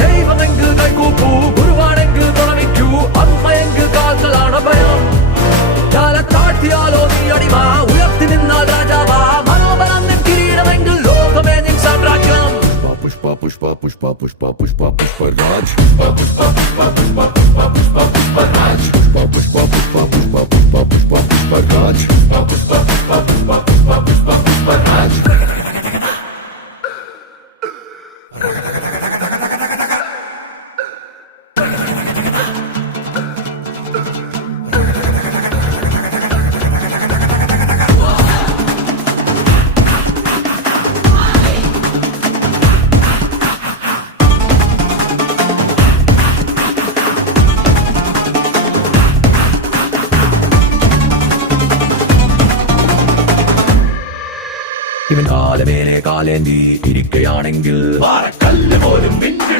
ദൈവമെങ്കിൽ കൈകൂപ്പൂ, ഗുരുവാണെങ്കിൽ തുണമിക്കൂ, അമ്മയെങ്കിൽ കാൽക്കളാണ് ഭയം. താഴ്ത്തിയാലോ നീ അടിമ, ഉയർത്തി നിന്നാൽ രാജാവാ, മനോബലം നിൻ കിരീടമെങ്കിൽ ലോകമേ നിൻ സാമ്രാജ്യം. പുഷ്പ പുഷ്പ പുഷ്പ പുഷ്പ പുഷ്പ പുഷ്പരാജ്, പുഷ്പ പുഷ്പ പുഷ്പ പുഷ്പ പുഷ്പ പുഷ്പ പുഷ്പരാജ്, പുഷ്പ പുഷ്പ പുഷ്പ പുഷ്പ പുഷ്പ പുഷ്പ പുഷ്പരാജ്, പുഷ്പ പുഷ്പ പുഷ്പ പുഷ്പ പുഷ്പ പുഷ്പ പുഷ്പരാജ്. ഇവൻ കാലമേനെ കാലേന്തി ഇരിക്കയാണെങ്കിൽ വാരക്കല്ല് പോലും